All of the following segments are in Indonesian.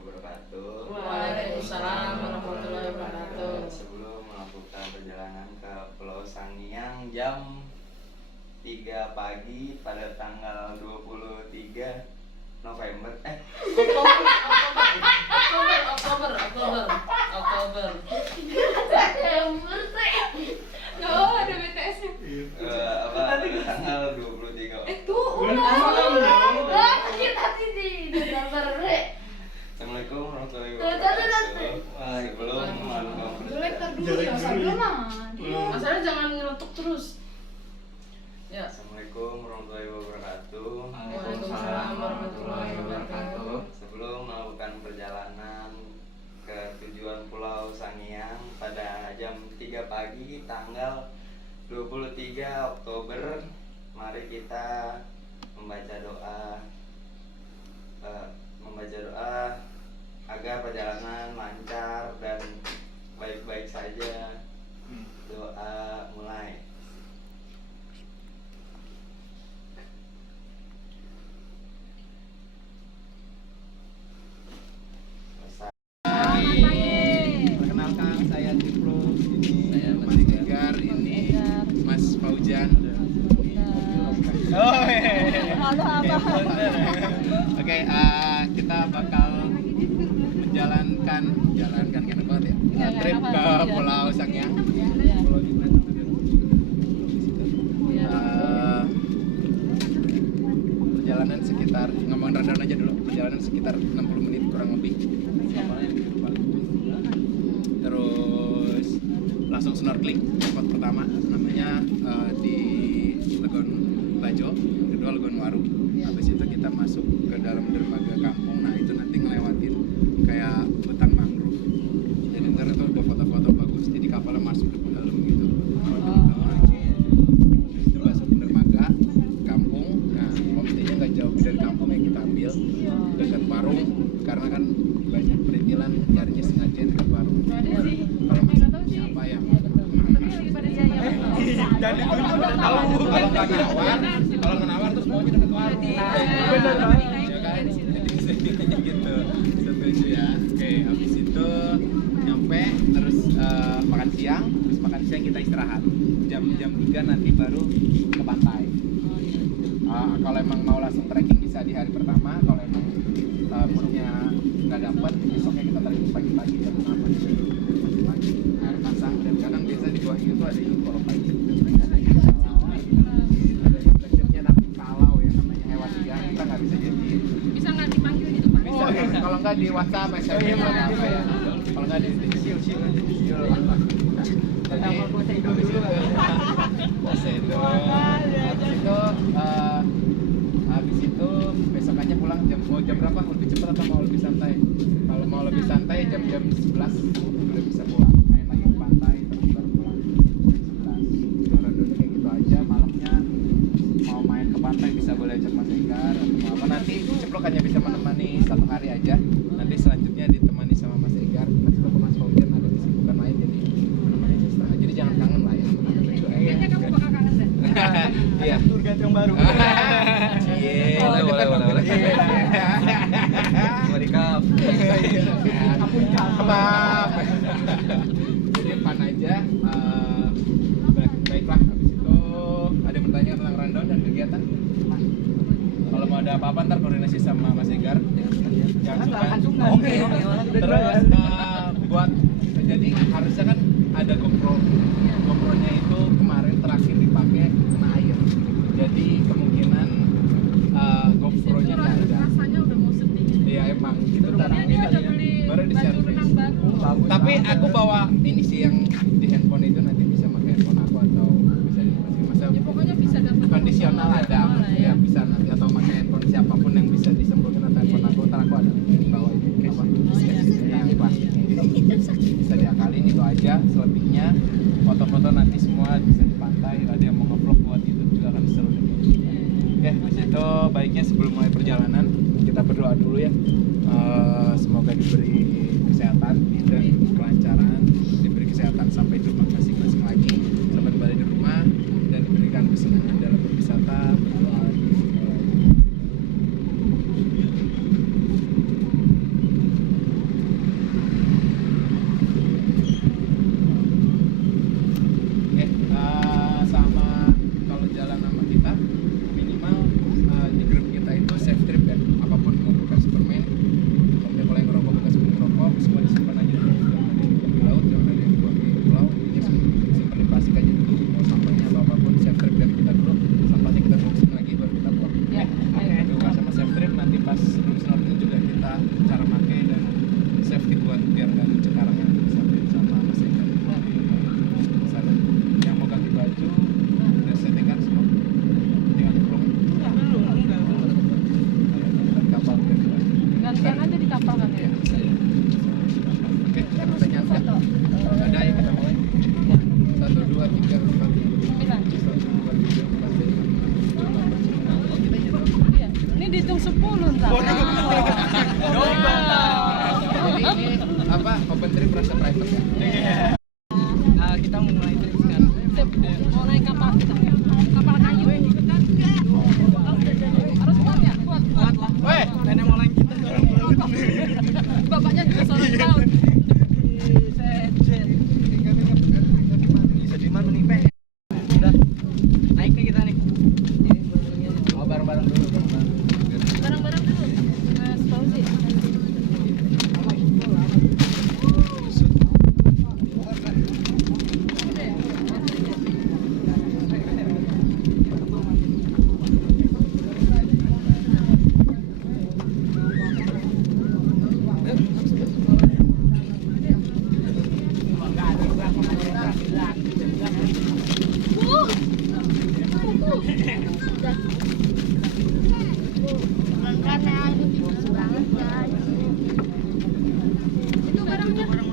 wabarakatuh. Waalaikumsalam warahmatullahi wabarakatuh. Sebelum melakukan perjalanan ke Pulau Sangiang jam 3 pagi pada tanggal 23 November Oktober. Ada BTS-nya. tanggal 23 Assalamualaikum warahmatullahi wabarakatuh. Sebelum melakukan Masalahnya jangan nyeletuk terus. Ya. Assalamualaikum warahmatullahi wabarakatuh. Waalaikumsalam warahmatullahi wabarakatuh. Sebelum melakukan perjalanan ke tujuan Pulau Sangiang pada jam 3 pagi tanggal 23 Oktober, mari kita membaca doa agar perjalanan lancar dan baik-baik saja. Doa mulai. Perkenalkan, saya Tiplo, ini Mas Tegar, ini Mas Faujan. Oke, kita bakal menjalankan enak banget ya, trip ke Pulau Sangiang. Perjalanan sekitar, ngomongin rundown aja dulu, perjalanan sekitar 60 menit kurang lebih. Terus langsung snorkeling, spot pertama namanya di Legon Bajo, yang kedua Legon Waru. Habis itu kita masuk ke dalam dermaga kampung. Nah itu nanti ngelewatin kayak hutan mangrove. Jadi ntar itu udah foto-foto bagus. Jadi kapalnya masuk ke dalam gitu. Terus itu masuk ke dermaga kampung. Nah homestay-nya nggak jauh dari kampung yang kita ambil, dekat Parung. Karena kan banyak perintilan nyarinya sengaja dekat Parung. Kalau masuk siapa ya? Kalau nggak nawar terus maunya dekat warung. Benar kan? Ya kan? Jadi gitu. Setuju ya. Oke, habis itu nyampe terus makan siang, terus makan siang kita istirahat. Jam 3 nanti baru ke pantai. Kalau emang mau langsung trekking bisa di hari pertama. Kalau emang moodnya nggak dapet, besoknya kita trekking pagi-pagi jam 6 pagi. Air pasang dan kadang biasa di bawah itu ada yang kalau pagi. Kalau nggak di WhatsApp, SMS apa ya? Kalau nggak di siul. Jadi habis itu besokannya pulang jam berapa? Lebih cepat atau mau lebih santai? Kalau mau lebih santai jam 11 udah bisa pulang. Main lagi ke pantai terus baru pulang jam 11. Rondonnya kayak gitu aja. Malamnya mau main ke pantai bisa boleh ajak Mas Enggar atau apa, nanti Ciplok hanya bisa menemani 1 hari aja. Nanti selanjutnya ditemani sama Mas Enggar, Mas Faujan ada kesibukan lain jadi menemani setengah. Jadi jangan kangen lah ya. Kayaknya kamu bakal kangen deh. Iya. Tour guide yang baru. boleh. Warikap. Jadi fun aja. Baiklah, habis itu ada yang bertanya tentang rundown dan kegiatan. Kalau mau ada apa-apa ntar koordinasi sama Mas Enggar. Jangan suka. Oke. Terus buat jadi harusnya kan ada GoPro-nya itu kemarin terakhir dipakai kena air. Jadi kemungkinan GoPro-nya nggak ada. Rasanya udah mau sedih. Iya emang itu ini baru di baju renang baru. Tapi aku bawa ini sih yang di handphone itu, nanti bisa pakai handphone aku atau bisa dimasukin masa. Ya pokoknya bisa dapat Kondisional ada, ya bisa nanti atau pakai handphone siapapun yang bisa disemprotkan atau handphone aku, ntar aku ada bawa itu apa yang plastiknya itu bisa diakalin. Itu aja, selebihnya foto-foto nanti semua bisa di pantai. Ada yang mau ngevlog buat YouTube juga akan seru deh. Oke, habis itu baiknya sebelum mulai perjalanan kita berdoa dulu ya. Semoga diberi kesehatan dan kelancaran, diberi kesehatan sampai di rumah masing-masing lagi, sampai kembali di rumah dan diberikan kesenangan dalam berwisata. Berdoa dulu. cara pakai dan safety buat biar nggak cekarangnya disampaikan sama Mas Eka di sana. Yang mau ganti baju udah settingan semua, tinggal nyemplung. Di kapal ganti baju. Gantian aja di kapal kan ya. Bisa ya. Oke, kita nyangka. Ada ya kita mulai. 1, 2, 3, 4. 1, 2, 3, 4. Iya. Ini dihitung 10 ntar. Jadi ini apa? Open trip rasa private ya? Kita mau mulai trip sekarang. Mau naik kapal kita. Kapal kayu. Harus kuat ya? Kuat. Weh, nenek mau lanjut. Bapaknya juga seorang laut. Sediman menimpa. Udah. Naik nih kita nih. Oh, bareng-bareng dulu, bareng-bareng. Barang-barang dulu. Mas Fauzi. Itu barangnya satu.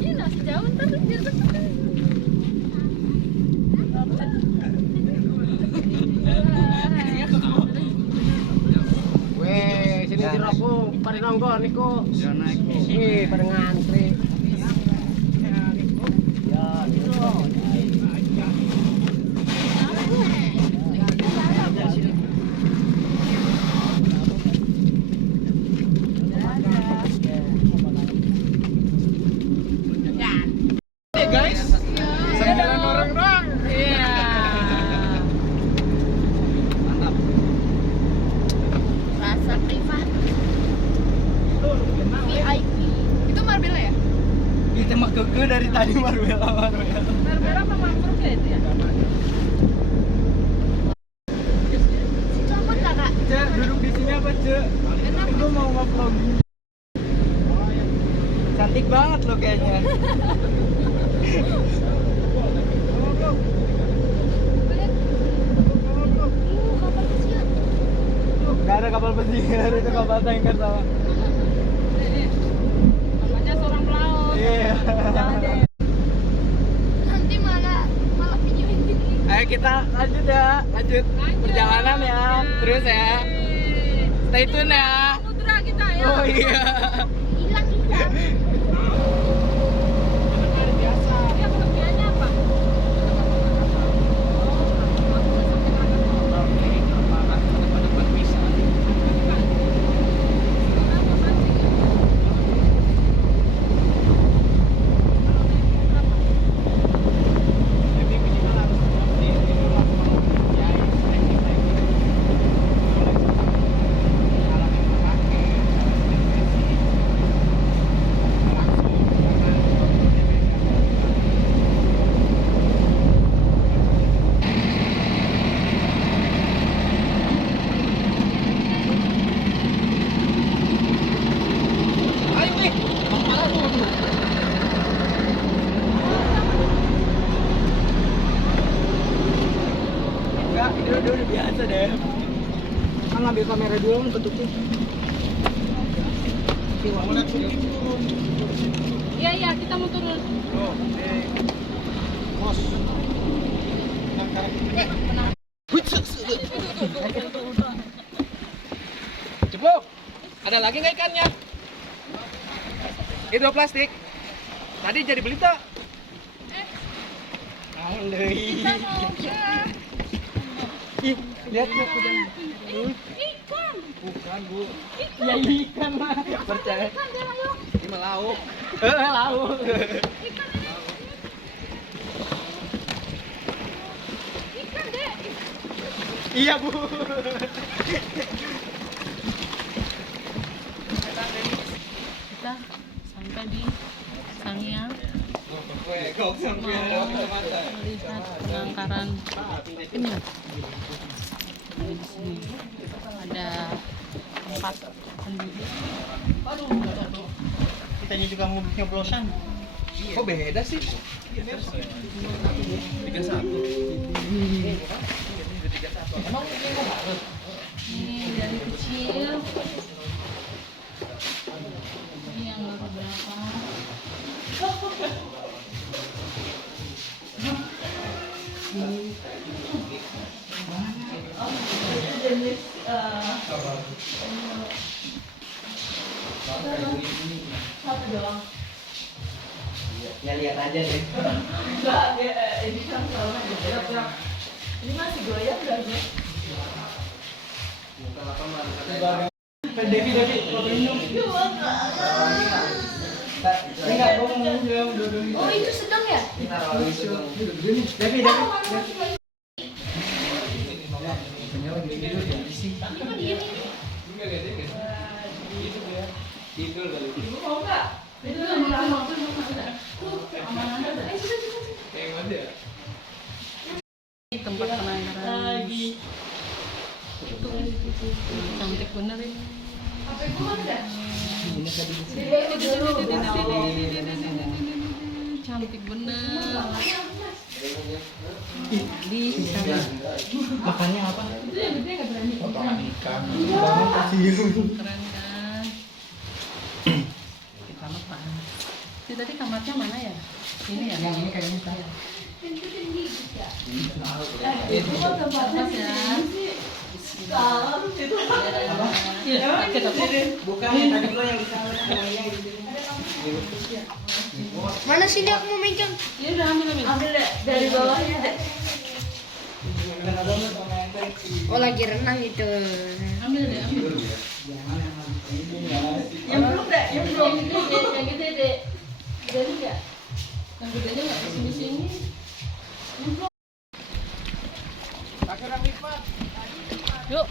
Iya, nasi jauh ntar biar bersama. Weh, sini di Ropung, pada nongkrong Niko. Ya naik. Ih, pada ngantri. Ya, gitu. Guys, 9 orang doang. Iya. Mantap. Rasa privat VIP. Itu Marbella ya? Ditembak keke dari tadi Marbella. Berbeda apa mangrove ya itu ya? Copot lah kak. Cek, duduk di sini apa, Cek? Enak. Gue mau nge-vlogging. Cantik banget lo kayaknya. Kapal kecil. Gak ada kapal pesiar, itu kapal tanker sama. Bapaknya seorang pelaut. Iya. Nanti malah video ini. Ayo kita lanjut ya, lanjut perjalanan ya, terus ya. Stay tune ya. Samudra kita ya. Oh iya. Hilang. Dia kelebihannya apa? Enggak, ini udah biasa deh. Kan ngambil kamera dulu bentuknya. Iya, kita mau turun. Bos. Ceplok. Ada lagi nggak ikannya? Itu plastik. Tadi jadi belita. Andai. Ih, lihat tuh udah. Ikan. Bukan, Bu. Ya ikan lah. Percaya. Ikan dia lauk. Ini mah lauk. Lauk. Ikan deh. Iya, Bu. Kita sampai di Sangiang melihat penangkaran ini. di sini. Ada 4 penduduk. Kitanya juga mau nyoblosan. Kok beda sih? 31. Ini dari kecil. Ini yang baru berapa? Satu doang. Ya lihat aja deh. Enggak, ini kan salah aja. Ini masih goyang enggak sih? Devi, mau minum. Enggak, gua mau minum dulu. Oh, itu sedang ya? Devi. Ibu mau enggak? Itu mau Tempat kelahiran. Cantik bener ini. HP gua ada. Cantik bener. Makannya apa? Potongan ikan. Keren kan? Kita makan. Ini tadi kamarnya mana ya? Ini ya? Yang ini kayaknya saya. Atas ya. Salah itu. Iya, pakai apa? Bukan yang tadi gua yang salah. Mana sini aku mau megang? Ini udah ambil. Ambil deh dari bawahnya deh. Oh, lagi renang gitu. Ambil deh. Yang belum deh, yang belum. Yang gede deh. Jadi nggak? Yang gedenya nggak di sini. Yuk.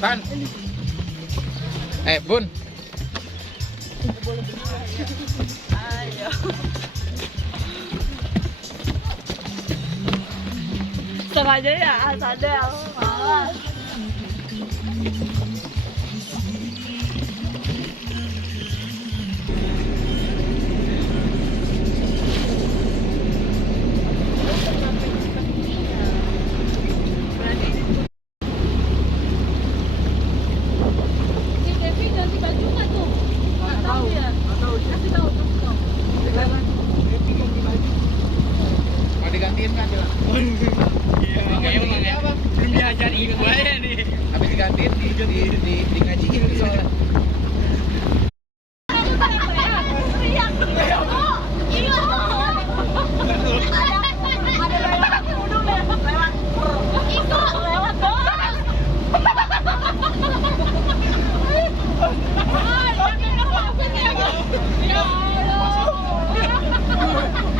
Tan. Bun. Sengaja ya, sadar. Malas. Si Devi ganti baju nggak tuh? Nggak tahu ya. Kasih tahu tuh. Mau digantiin kan, Cila? Belum diajar ikut aja nih. Habis digantiin di ngajiin gitu soalnya.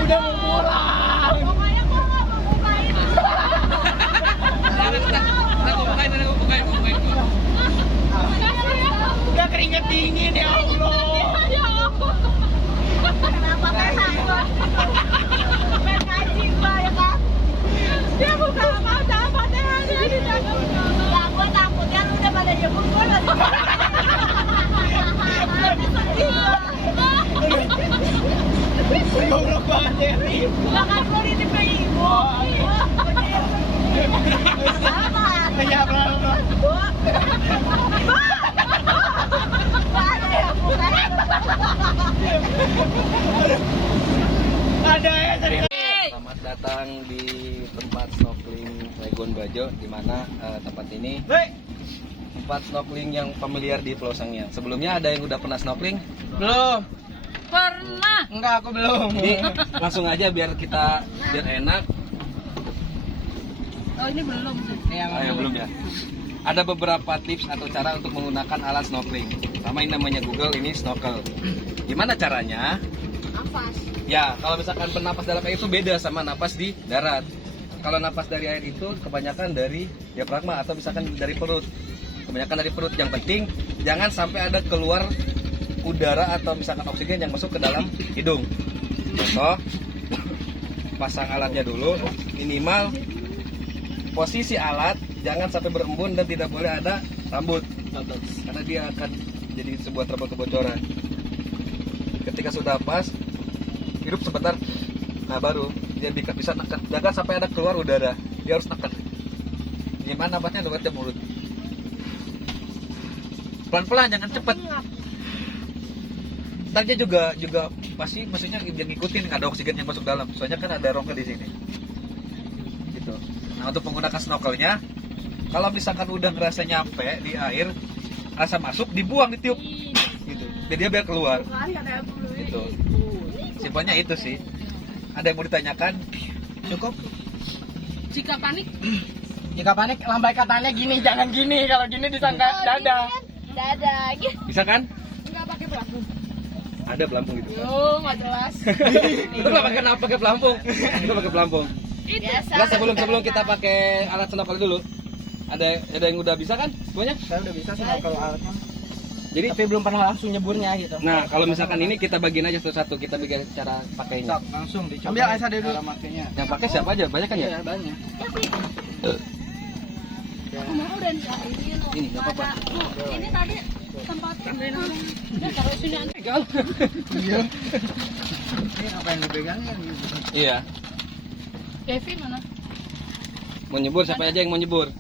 Udah mau pulang. Udah keringet dingin ya Allah. Kenapa kan aku? Pengen ngaji Mbak, ya kan? Dia bukan apa-apa dia di dalam. Ya gua takutnya lu udah pada jemput gua lagi. Goblok banget ya. Lah kan gua ditipin ibu. Sama. Ya pelan-pelan. Ada ya dari. Selamat datang di tempat snorkeling Legon Bajo, di mana tempat ini tempat snorkeling yang familiar di Pulau Sangiang. Sebelumnya ada yang udah pernah snorkeling? Belum. Pernah. Enggak, aku belum. Ini langsung aja biar enak. Oh, ini belum sih. Belum ya. Ada beberapa tips atau cara untuk menggunakan alat snorkeling. Sama ini namanya Google, ini snorkel. Gimana caranya? Nafas. Ya, kalau misalkan bernapas dalam air itu beda sama napas di darat. Kalau napas dari air itu kebanyakan dari diafragma atau misalkan dari perut. Kebanyakan dari perut. Yang penting jangan sampai ada keluar udara atau misalkan oksigen yang masuk ke dalam hidung. Contoh, pasang alatnya dulu, minimal posisi alat jangan sampai berembun dan tidak boleh ada rambut, karena dia akan jadi sebuah trouble kebocoran. Ketika sudah pas, hirup sebentar, nah baru dia bisa neken. Jangan sampai ada keluar udara, dia harus neken. Gimana napasnya? Lewat mulut. Pelan-pelan, jangan cepet. Ntar dia juga pasti, maksudnya dia ngikutin ada oksigen yang masuk dalam. Soalnya kan ada rongga di sini. Gitu. Nah, untuk menggunakan snorkelnya, kalau misalkan udah ngerasa nyampe di air, rasa masuk, dibuang, ditiup. Gitu. Jadi dia biar keluar. Gitu. Simpelnya itu sih. Ada yang mau ditanyakan? Cukup. Jika panik, Lambai katanya gini, jangan gini. Kalau gini disangka dada. Dadah. Bisa kan? nggak pakai pelampung. Ada pelampung gitu kan? Oh, nggak jelas. Itu nggak pakai pelampung. Itu pakai pelampung. Biasa. Nah, sebelum kita pakai alat snorkel dulu, ada yang udah bisa kan semuanya? Saya udah bisa sih kalau alatnya. Jadi, Tapi belum pernah langsung nyeburnya gitu. nah kalau misalkan ini kita bagiin aja satu-satu, kita bikin cara pakainya. Sok, langsung dicoba. Ambil Aisyah dulu. Cara makainya. Yang pakai siapa aja? Banyak kan ya? Iya, banyak. Aku mau udah ini loh. Ini nggak apa-apa. Ini tadi tempatnya. Udah taruh sini aja. Iya. Ini apa yang dipegangnya gitu. Iya. Kevin mana? Mau nyebur siapa aja yang mau nyebur?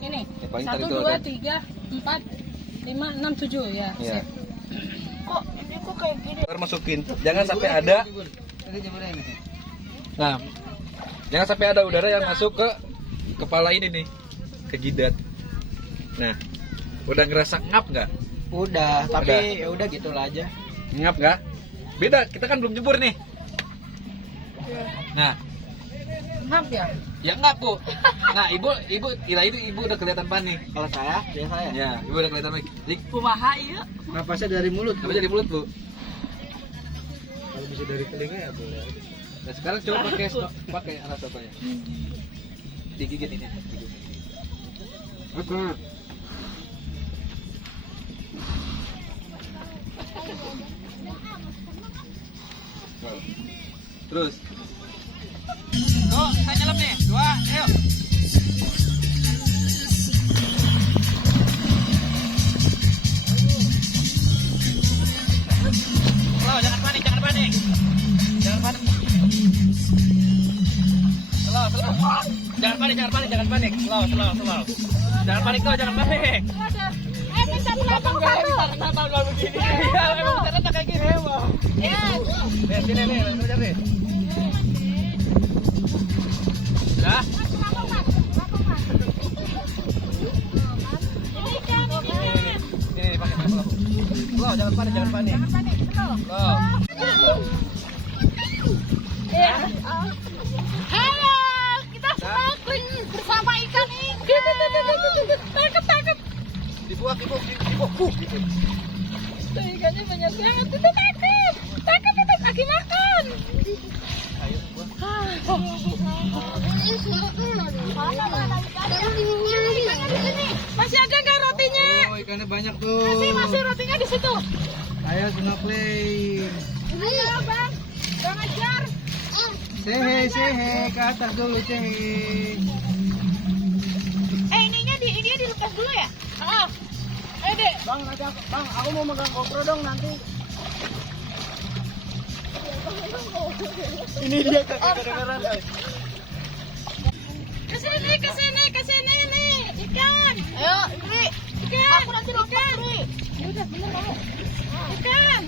Ini. Ya, paling 1, tadi itu 2, ada. 3, 4, 5, 6, 7 ya. Iya. Kok ini kok kayak gini? Ntar masukin. Jangan sampai ada. Tadi jemurin ini. Nah, jangan sampai ada udara yang masuk ke kepala ini nih, ke jidat. Nah, udah ngerasa ngap nggak? Udah, tapi ya udah gitulah aja. Ngap nggak? Beda, kita kan belum nyebur nih. Nah, Ngap ya? ya ngap bu. Nah, ibu udah kelihatan panik. Kalau saya, biasa ya. Ya, ibu udah kelihatan panik. Jadi, Kumaha iya. Napasnya dari mulut. apa jadi mulut bu? Kalau bisa dari telinga ya boleh. Nah, sekarang coba pakai alat satunya. Digigit ini. Betul. Terus. Tuh, saya nyelam nih. 2, ayo. Slow, jangan panik. Jangan panik. Slow. Jangan panik. Slow. Jangan panik tuh, jangan panik. Bisa pelan-pelan. Kalau begini, ya emang ternyata kayak gini emang. Ya. Nih, sini nih, belajar nih. Dah. Nih, pakai pelampung. Slow, jangan panik. Slow. Halo, kita snorkeling bersama ikan ini. Tangkap. Dibuang. Gitu. Tuh ikannya banyak banget. Itu tangkap, lagi makan. Ayo, buang. Masih ada nggak rotinya? Oh, ikannya banyak tuh. Masih rotinya di situ. Ayo snorkeling. Ayo bang, bang ajar. Sehe, ke atas dulu sehe. Ininya dilepas dulu ya? Oh. Dek. Bang, aku mau megang GoPro dong nanti. Ini dia kedengeran. Kesini nih, ikan. Ayo, ini. Ikan. Aku nanti lompat nih. Udah, bener mau. Ikan.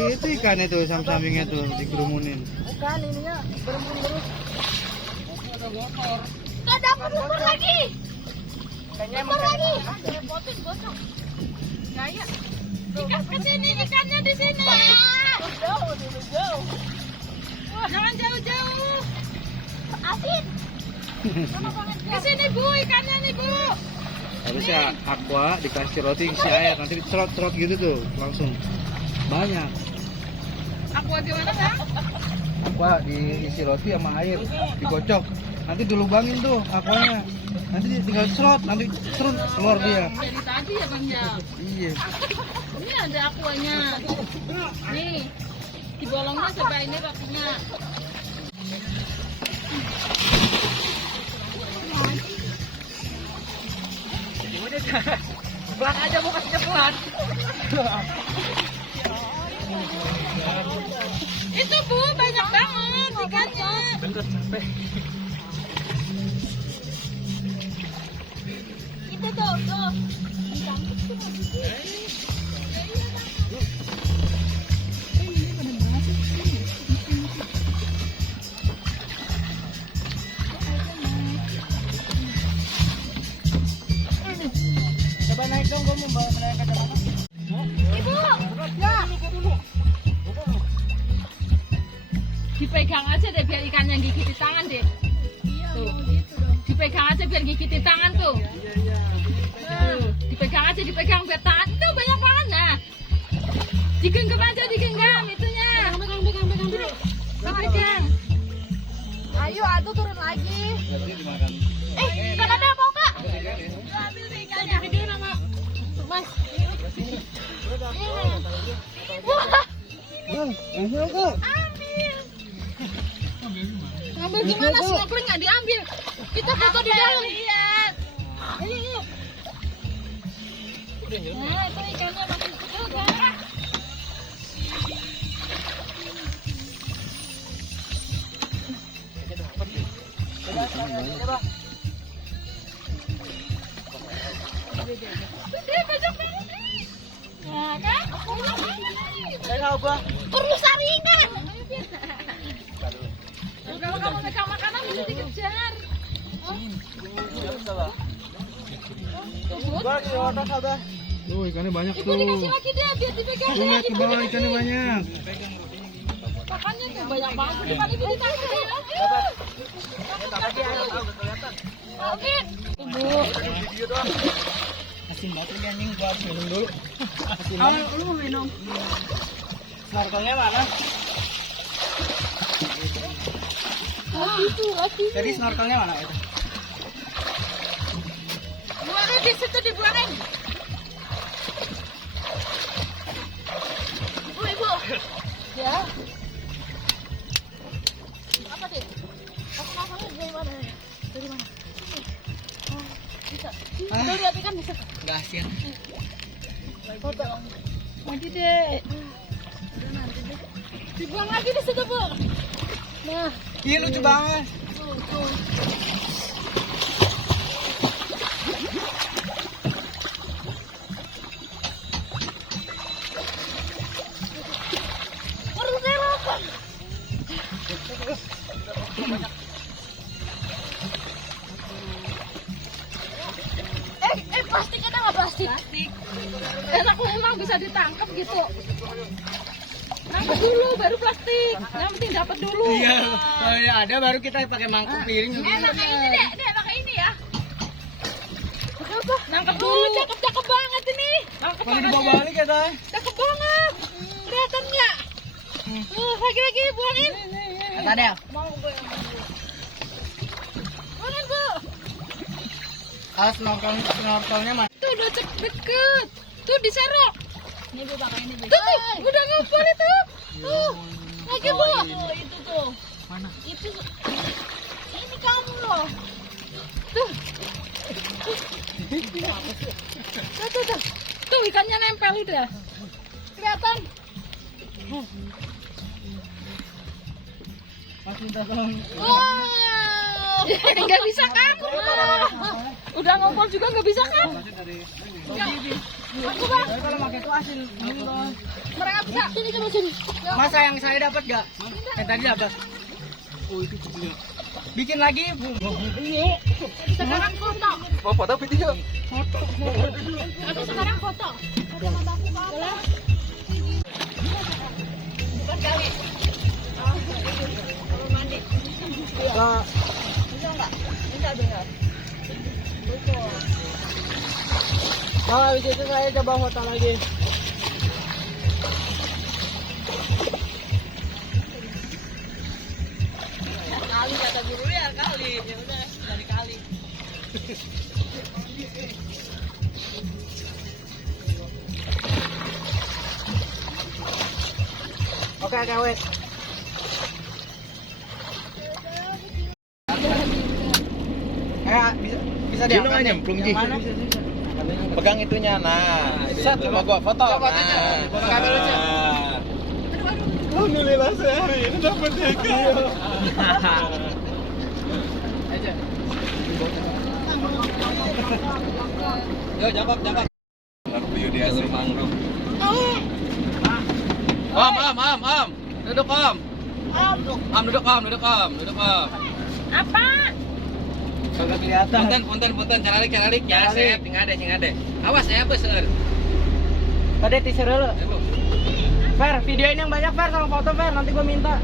Itu ikannya tuh, sam-samingnya tuh dikerumunin. Ikan ininya berembun terus. Gak dapat lumpur lagi. Lumpur lagi. Repotin gosok. Gaya. Ikan kesini, ikannya di sini. Jauh. Jangan jauh-jauh. Asin. Di sini Bu, ikannya nih Bu. Harusnya aqua dikasih roti isi air, nanti dicerot-cerot gitu tuh langsung. Banyak. Aqua gimana Bang? Aqua diisi roti sama air, dikocok. Nanti dilubangin tuh aquanya. Nanti tinggal serot, nanti serut keluar dia. Dari tadi ya Bang ya. Iya. Ini ada akuanya. Nih. Dibolongnya coba ini rotinya. Pelan aja mau kasihnya pelan. Itu Bu, banyak banget ikannya. Itu tuh. Coba naik dong, gue mau bawa mereka ke sana. Ibu, ya. Dipegang aja deh biar ikannya gigit di tangan deh. Tuh. Dipegang aja biar gigit di tangan tuh. Tuh. Dipegang aja, dipegang biar tangan tuh banyak banget nah. Digenggam aja, digenggam itunya. Pegang. Ayo, aduh turun lagi. Kan ada mau Kak? Ambil nih ikannya. Video nama Mas. Wah, ambil. Ngambil gimana? Snorkeling nggak diambil. Kita foto di dalam. Lihat. Ini. Nah, itu ikannya masih kecil kan? Dia banyak banget nih. Nah, kan? Perlu saringan. Kalau kamu pegang makanan bisa dikejar. Tuh ikannya banyak Ibu tuh. dikasih lagi deh biar dipegang. Tuh lihat ke bawah ikannya banyak. Makannya tuh banyak banget. Depan ibu ditangkap ya. Amin. Ibu. Asin banget ini anjing, gua harus minum dulu. Lu mau minum? Snorkelnya mana? Lagi. Jadi snorkelnya mana itu? Buangin di situ dibuangin. Ibu. Ya. Apa deh? Aku masalnya dari mana? Dari mana? Oh, bisa. Tuh lihat ikan bisa. Enggak asin. Foto. Mandi deh. Dibuang lagi di situ Bu. Nah. Iya lucu banget. Perlu sarapan. Plastik ada nggak plastik? Enak memang bisa ditangkap gitu. Nangkep dulu baru plastik. Yang penting dapat dulu. Iya, kalau ya ada baru kita pakai mangkuk piring gitu. Pakai ini deh, pakai ini ya. Apa? Nangkep dulu. Cakep banget ini. Nangkep Kalau tangannya. dibawa balik ya, Tay. Cakep banget. Kelihatan nggak? Lagi-lagi buangin. Kata Del. Buangin Bu. Kalau snorkelnya mana? Tuh udah deket. Tuh diserok. Ini Bu pakai ini Bu. Tuh, udah ngumpul itu. Tuh. Lagi Bu. Oh, itu tuh. Mana? Itu ini kamu loh. Tuh. Tuh. Tuh ikannya nempel udah. Kelihatan. Masih tolong. Wow. Nggak bisa kan? Udah ngumpul juga nggak bisa kan? Aku Bang. Kalau pakai itu asin. Mereka bisa. Sini coba sini. Masa yang saya dapat gak? Yang tadi dapat. Oh itu kecil. Bikin lagi. Sekarang foto. Mau foto video? Aku sekarang foto. Ada mataku Boleh? Bukan kali. Nah, habis itu saya coba foto lagi. Kali kata guru ya kali, ya udah dari kali. Oke, wait. Bisa Dia nggak nyemplung, Ji. Pegang itunya, nah. Set, coba gua foto. Coba Nah. tanya. Kamera lucu. Alhamdulillah sehari ini dapat Eka. Aja. Yo, jambak. Review di Jalur asli. mangrove. Om. Duduk, Om. Duduk, Om. Apa? Kagak kelihatan. Punten, caralik ya, sep, sing ade. Awas ya, besar. Tadi teaser dulu. Fer, videoin yang banyak Fer sama foto Fer, nanti gua minta.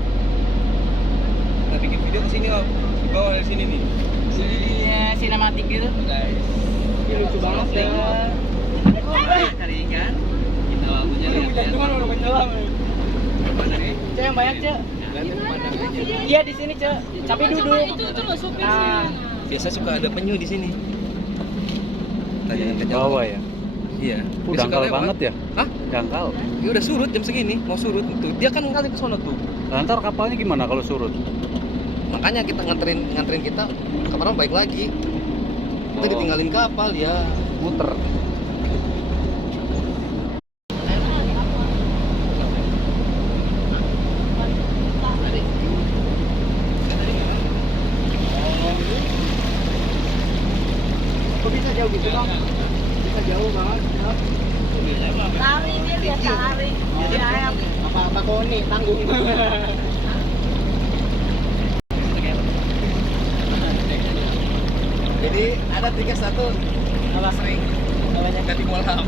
Kita bikin video ke sini, Om. Di bawah dari sini nih. Iya, sinematik gitu. Guys. Ih, lucu banget deh. Cari ikan. Kita lagunya lihat. udah menyelam. Cek yang banyak, Cek. Iya di sini, Cek. Tapi duduk. Itu loh supir Nah. Biasa suka ada penyu di sini. Jangan kejauh. Bawah ya? Iya. Dia suka Dangkal lewat. banget ya? Hah? Dangkal. Ya udah surut jam segini, mau surut tuh. Dia kan ngalir ke sono tuh. Nah, ntar kapalnya gimana kalau surut? Makanya kita nganterin kita kapan balik lagi. Kita Oh. ditinggalin kapal ya. Muter. Kok bisa jauh gitu, Bang? Bisa jauh banget. Lari dia biasa lari. Jadi ayam. Apa koni tanggung. Jadi ada 31 ala sering namanya ganti malam.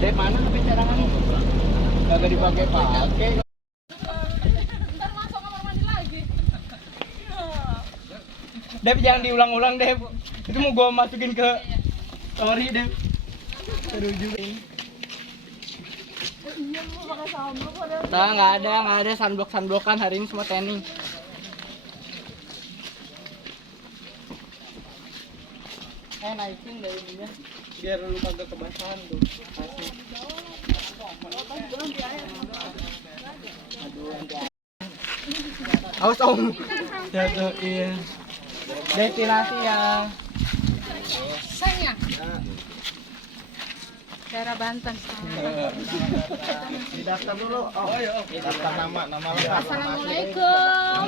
Dep mana tapi cadangan? Kagak dipakai-pakai. Ntar masuk kamar mandi lagi. Dep jangan diulang-ulang, Dep. Itu mau gua masukin ke story, Dep. Seru juga ini. Nggak ada sunblock-sunblockan hari ini semua tanning. Naikin dari ininya biar lu kagak kebasahan tuh. Kasih. Awas Om. Jatuh, iya. Destinasi yang Sayang. Daerah Banten. daftar dulu. Oh, iya. Daftar nama lengkap. Assalamualaikum.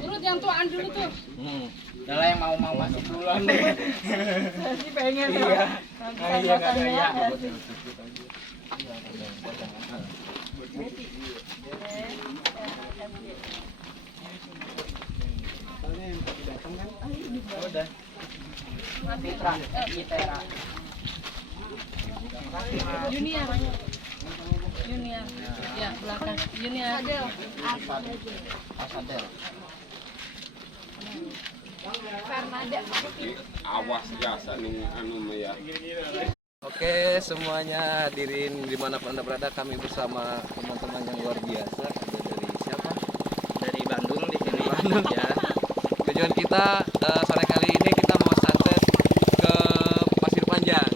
Turut yang tuaan dulu tuh. Udah yang mau masuk duluan deh. Masih pengen. Iya. Iya kagak. Udah. Mitra, Mitra. Junior. Ya, belakang. Junior. Asadel. Awas biasa nih anu ya. Oke, semuanya hadirin dimanapun Anda berada, kami bersama teman-teman yang luar biasa. Ada dari siapa? Dari Bandung di sini. Bandung ya. Tujuan kita sore kali ini kita mau sunset ke Pasir Panjang.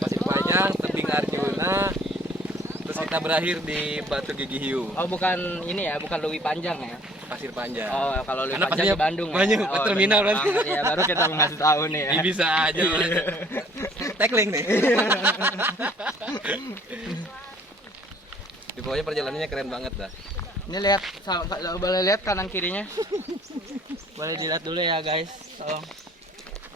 Pasir Panjang, tebing Arjuna. Terus kita berakhir di Batu Gigi Hiu, Oh, bukan ini ya, bukan Lewi Panjang ya. Pasir Panjang. Oh, kalau Lewi Karena Panjang di pastinya Bandung. banyak, ya. terminal bener berarti. banget ya, baru kita ngasih tahu nih ya. Ini bisa aja. Tackling nih. Di pokoknya perjalanannya keren banget dah. Ini lihat, boleh lihat kanan kirinya. Boleh dilihat dulu ya guys, tolong.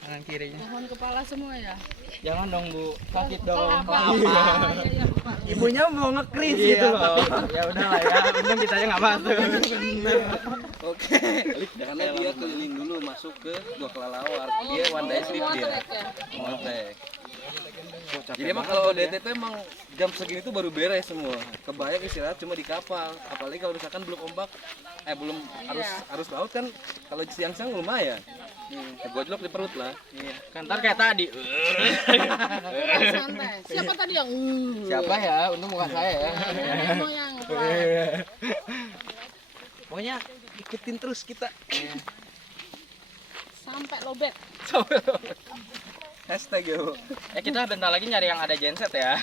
kanan kirinya. Mohon kepala semua ya. Jangan dong Bu, sakit Oh, dong. apa? Iya, iya, lupa. Ibunya mau ngekris gitu loh. Ya udah lah ya, untung kita aja nggak masuk. Oke. Karena dia keliling dulu masuk ke Gua Kelelawar. Dia one day trip Semua dia. trek ya. One day. Jadi emang kalau ODT itu emang jam segini tuh baru beres semua. Kebayang istirahat cuma di kapal. Apalagi kalau misalkan belum ombak, belum arus laut kan kalau siang-siang lumayan. Gojlok di perut lah. Iya, kan ntar kayak tadi. Santai. Siapa tadi yang Siapa ya? Untung bukan saya ya. Mau yang pelan. Pokoknya ikutin terus kita. Sampai lobet. Hashtag ya. Bu. Kita bentar lagi nyari yang ada genset ya.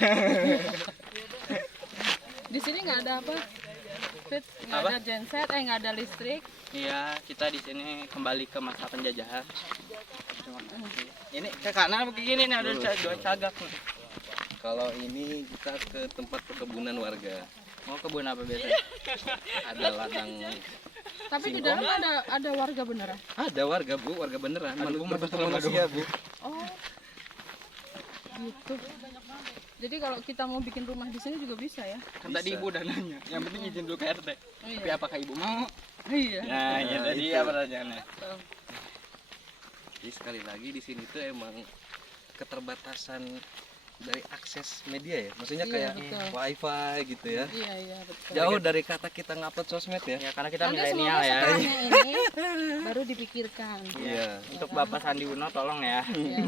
Di sini nggak ada apa? Fit, nggak ada genset, nggak ada listrik. Iya, kita di sini kembali ke masa penjajahan. Terima kasih. Ini ke kanan apa ke kiri nih ada dua cagak nih. Kalau ini kita ke tempat perkebunan warga. Mau kebun apa biasanya? Ada ladang. Tapi di dalam ada warga beneran. Ada warga Bu, warga beneran. Manusia, Manusia Bu. Oh, gitu. Jadi kalau kita mau bikin rumah di sini juga bisa ya? Kan tadi ibu udah nanya. Yang penting izin dulu ke RT. Oh, iya. Tapi apakah ibu mau? Iya. Nah, ya tadi itu. ya pertanyaannya. Jadi sekali lagi di sini tuh emang keterbatasan dari akses media ya. Maksudnya Iya, kayak betul. wifi gitu ya. Iya, iya, betul. Jauh dari kata kita ngupload sosmed ya. Ya karena kita Nanti milenial semoga ya. setelahnya ini baru dipikirkan. Iya. Untuk Bapak Sandi Uno tolong ya. Ya.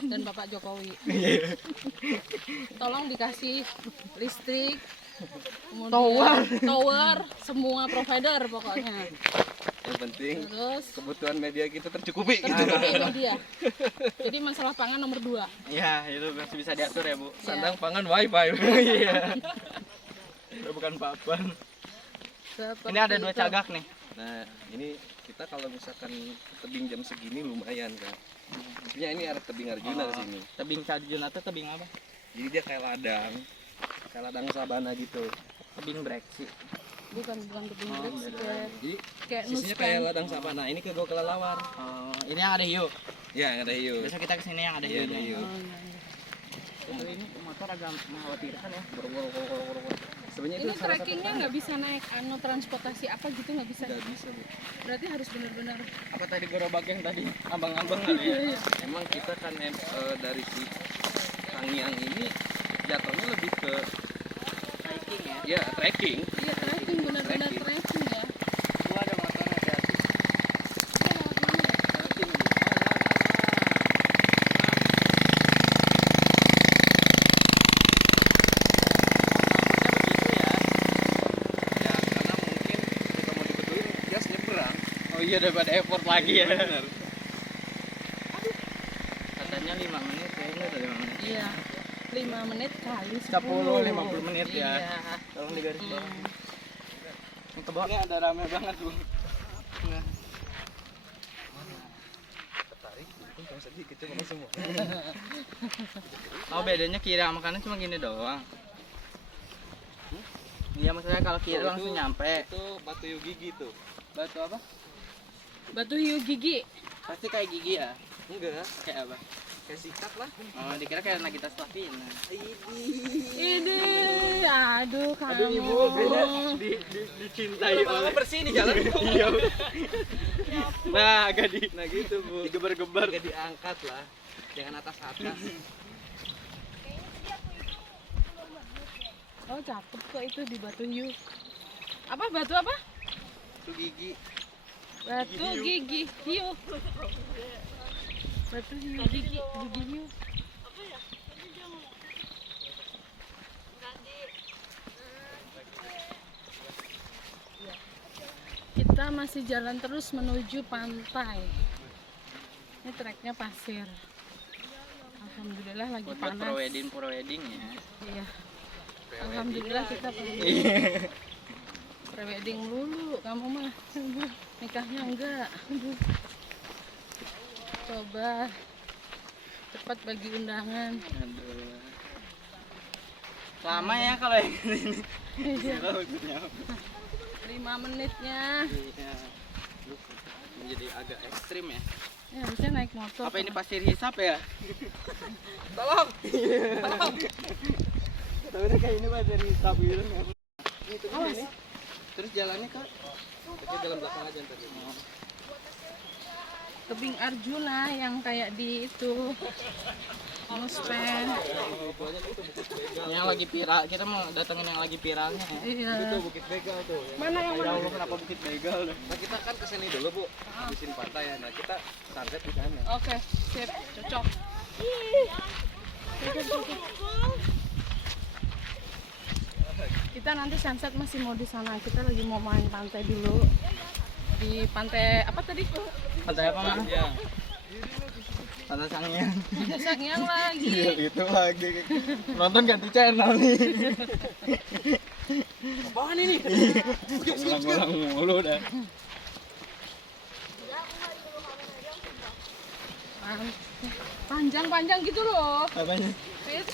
Dan Bapak Jokowi. Tolong dikasih listrik, kemudian tower, semua provider pokoknya. Yang penting Terus kebutuhan media kita tercukupi. tercukupi media. Jadi masalah pangan nomor 2. Iya, itu masih bisa diatur ya, Bu. Sandang pangan wifi. Iya. Udah bukan papan. Ini ada 2 cagak nih. Nah, ini kita kalau misalkan tebing jam segini lumayan kan. Maksudnya ini ada tebing Arjuna di sini. Tebing Arjuna atau tebing apa? Jadi dia kayak ladang sabana gitu. Tebing breksi. Bukan tebing breksi Jadi kayak sisinya nuskan. kayak ladang sabana. Ini ke Gua Kelelawar. Oh, ini yang ada hiu. Ya, yang ada hiu. Biasa kita kesini yang ada Iya, hiu. ada hiu. Oh, iya, iya. Terus ini motor agak mengkhawatirkan ya. Sebenarnya itu Ini trekkingnya nggak bisa naik transportasi apa gitu nggak bisa. nggak bisa, Bu. Berarti harus benar-benar. Apa tadi gerobak yang tadi abang-abang kali ya? Emang kita kan dari si Sangiang ini jatuhnya lebih ke Hiking ya. ya trekking. Iya trekking benar-benar Trekking. trekking ya. Gua ada motor hati-hati. Ini lewat mana ya? Trekking. Ya karena mungkin kita mau dibetulin gas nyebrang. Oh iya daripada effort lagi ya. Bener. Katanya 5 menit ya, ini udah 5 menit. Iya. 5 menit kali 10 50 menit ya. Iya. Tolong digaris bawah. Hmm. Ini ke bawah ini ada rame banget, Bu. Nah, Tertarik, untung kamu sedikit cuma semua. oh bedanya kiri sama kanan cuma gini doang. Iya maksudnya kalau kiri Oh, langsung itu- nyampe. Itu batu hiu gigi tuh. Batu apa? Batu hiu gigi. Pasti kayak gigi ya. Enggak, Kayak apa? kayak sikat lah. Oh, dikira kayak Nagita Slavina. Ini, aduh kamu. Dicintai oleh bersih nih jalan. Iya. Nah, agak di Nah gitu, Bu. digebar-gebar. Agak diangkat lah. Jangan atas-atas. Oh cakep kok itu di batu hiu. Apa batu apa? Itu gigi. Batu gigi hiu. Batu hiu gigi hiu. Kita masih jalan terus menuju pantai. Ini treknya pasir. Alhamdulillah lagi Buat panas. pro wedding ya. Iya. Alhamdulillah kita prewedding dulu. Kamu mah nikahnya enggak. Aduh. Coba cepat bagi undangan. Aduh. Lama ya kalau yang ini. Iya. Kalau maksudnya. 5 menitnya. Iya. Menjadi agak ekstrim ya. Ya, harusnya naik motor. Apa ini pasir hisap ya? Tolong. Tapi kayak ini pasir hisap gitu. Awas. Terus jalannya ke Dalam belakang aja tadi. Tebing Arjuna yang kayak di itu Mospen. yang lagi viral. Kita mau datengin yang lagi viralnya ya. Iya. Bukit Begal tuh. Mana yang Ya mana? Allah, kenapa bukit begal? Nah, kita kan kesini dulu, Bu. Di sini pantai ya. Nah, kita sunset di sana. Oke, sip, cocok. Kita nanti sunset masih mau di sana. Kita lagi mau main pantai dulu. Di pantai apa tadi? Pantai apa mah? Iya. Pantai Sangiang. Pantai Sangiang lagi. Itu lagi. Nonton ganti channel nih. Apaan ini? Ulang-ulang mulu dah. Panjang-panjang gitu loh. Apanya? Fit,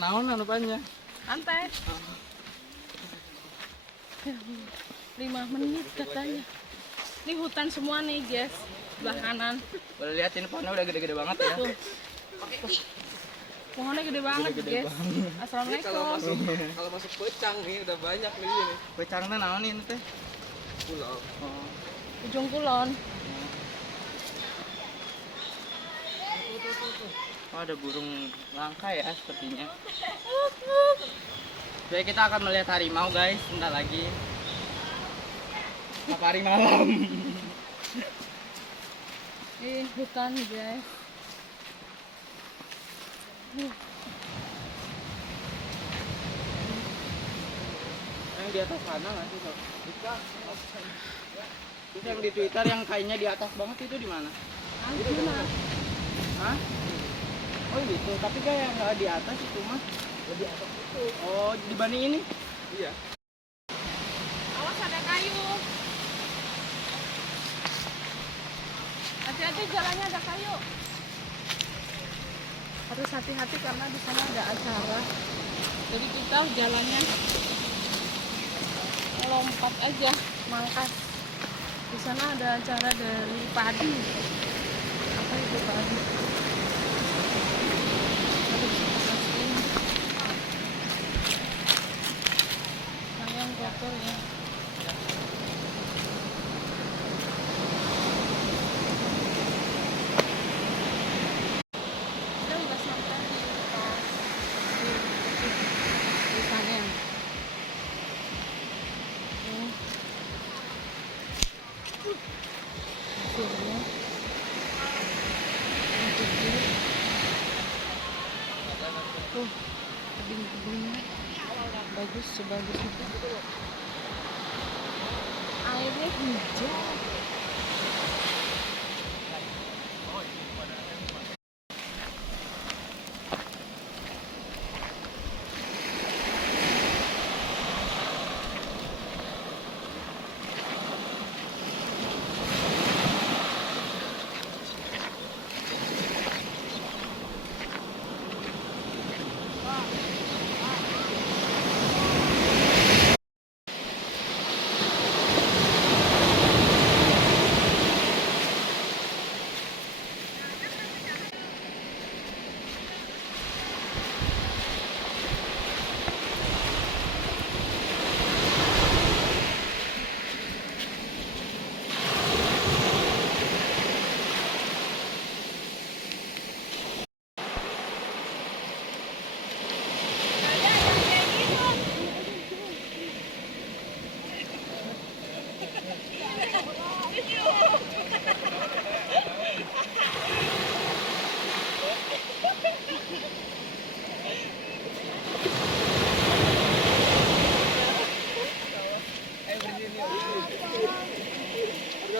Naon apanya? pantai. 5 menit katanya. Ini hutan semua nih, guys. Sebelah kanan. Boleh lihat ini pohonnya udah gede-gede banget ya. Tuh. Pohonnya gede banget, guys. Kalau Assalamualaikum. masuk Pecang nih udah banyak nih ini. Becangnya naon ini teh? Pulau. Ujung Kulon. Oh, ada burung langka ya sepertinya. Jadi kita akan melihat harimau guys, sebentar lagi. Apa hari malam? Ini hutan, guys. Yang di atas sana nggak sih sob? Terus yang di Twitter yang kayaknya di atas banget itu di mana? Arjuna. Hah? Oh gitu, tapi kayak nggak di atas itu mah. Di atas itu. Oh, dibanding ini? Iya. Awas ada kayu. Hati-hati jalannya ada kayu. Harus hati-hati karena di sana ada acara. Jadi kita jalannya lompat aja, mangkas. Di sana ada acara dari padi. Apa itu padi? Harus pastiin. Sayang kotor ya. Kita udah sampai di pas di sana. Hasilnya tuh tebing-tebingnya bagus sebagus itu, airnya hijau.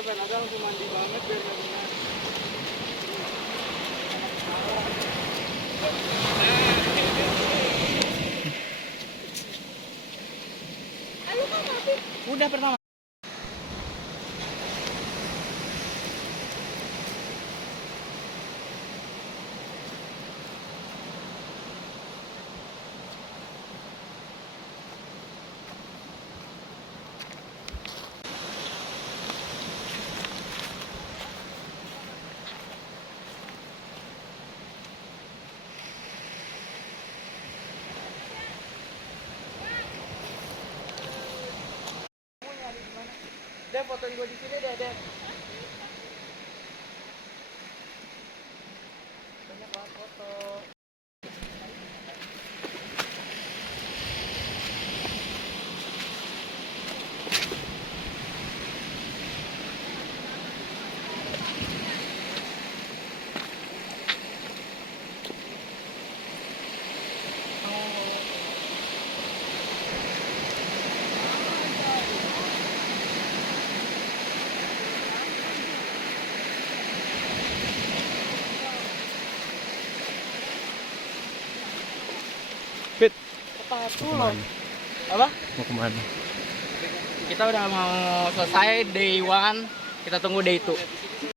Kadang-kadang cuma mandi banget biar nggak kena. Udah pertama. fotoin gue di sini deh, Dek. Banyak banget foto. Fit, Sepatu loh. Apa? mau kemana? Kita udah mau selesai day 1. Kita tunggu day 2.